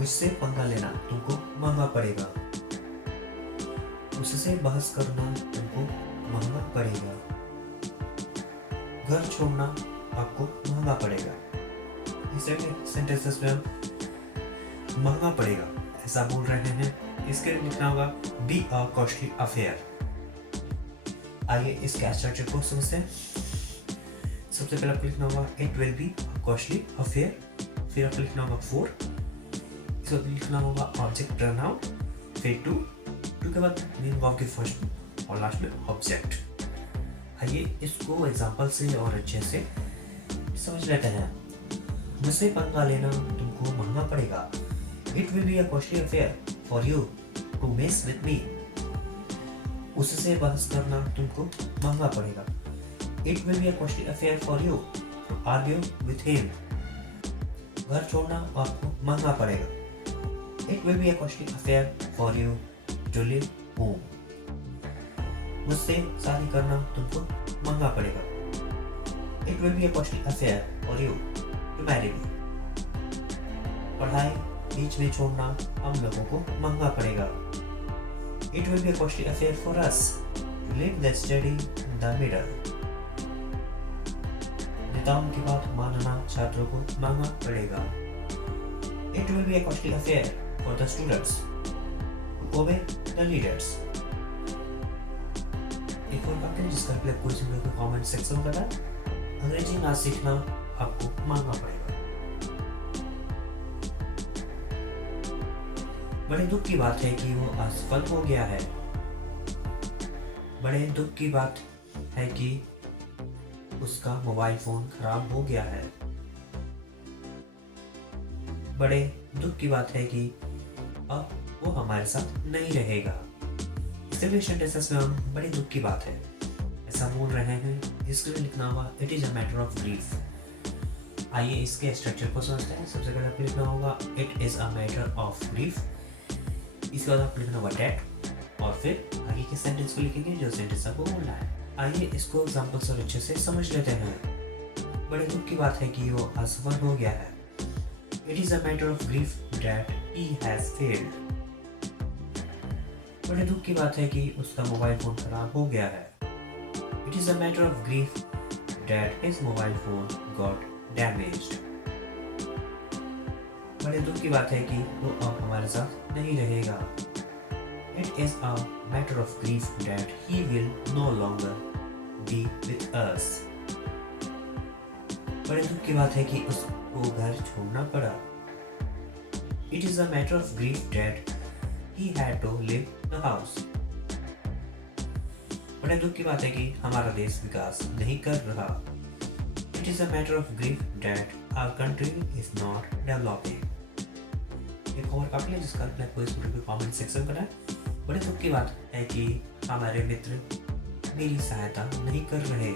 मुझसे पंगा लेना तुमको महंगा पड़ेगा। उससे बहस करना तुमको महंगा पड़ेगा। घर छोड़ना आपको महंगा पड़ेगा। इस सेंटेंसेस में हम महंगा पड़ेगा ऐसा बोल रहे हैं, इसके लिए लिखना होगा बी अ कॉस्टली अफेयर। आइए इसके स्ट्रक्चर को समझते हैं। सबसे पहले आपको लिखना होगा it will B costly affair, फिर आपको लिखना होगा फॉर, इसको लिखना होगा ऑब्जेक्ट प्रोनाउन, फिर टू के बाद मेन वर्ब के फर्स्ट और लास्ट में ऑब्जेक्ट। आइए इसको एग्जांपल से और अच्छे से समझ लेते हैं। मुझसे पंगा लेना तुमको महंगा पड़ेगा। It will be a costly affair for you to mess with me. उससे बहस करना तुमको महंगा पड़ेगा। It will be a costly affair for you to argue with him. घर छोड़ना आपको महंगा पड़ेगा। It will be a costly affair for you to leave home. मुझसे शादी करना तुमको महंगा पड़ेगा। It will be a costly affair for you to marry me. पढ़ाई बीच में छोड़ना हम लोगों को महंगा पड़ेगा। It will be a costly affair for us to leave the study in the middle. नेताओं की बात मानना छात्रों को महंगा पड़ेगा। It will be a costly affair for the students to obey the leaders. एक और बात है जिसका रिप्लाई कुछ लोगों को कमेंट सेक्शन में बताएं। अंग्रेजी ना सीखना आपको महंगा पड़ेगा। बड़े दुख की बात है कि वो असफल हो गया है। बड़े दुख की बात है कि उसका मोबाइल फोन खराब हो गया है। बड़े दुख की बात है कि अब वो हमारे साथ नहीं रहेगा। इसलिए सेंटेंसेस में हम बड़े दुख की बात है ऐसा बोल रहे हैं, इसके लिए लिखना होगा it is a matter of grief. आइए इसके स्ट्रक्चर को समझते हैं। सबसे पहले आपको लिखना होगा it is a matter of grief, इसके बाद आपको लिखना होगा डेट और फिर आगे के सेंटेंस को लिखेंगे जो सेंटेंस आपको बोलना है। आइए इसको एग्जांपल और अच्छे से समझ लेते हैं। बड़े दुख की बात है कि वो असफल हो गया है। It is a matter of grief that he has failed. बड़े दुख की बात है कि उसका मोबाइल फोन खराब हो गया है। It is a matter of grief that his mobile phone got damaged. बड़े दुख की बात है कि वो अब हमारे साथ नहीं रहेगा। It is a matter of grief that he will no longer be with us. बड़े दुख की बात है कि उसको घर छोड़ना पड़ा। It is a matter of grief that he had to leave the house. बड़े दुख की बात है कि हमारा देश विकास नहीं कर रहा। It is a matter of grief that our country is not developing. एक और काफी है जिसका रिप्लाई कोई इस वीडियो के कमेंट सेक्शन में कराए। बड़े दुख की बात है कि हमारे मित्र मेरी सहायता नहीं कर रहे।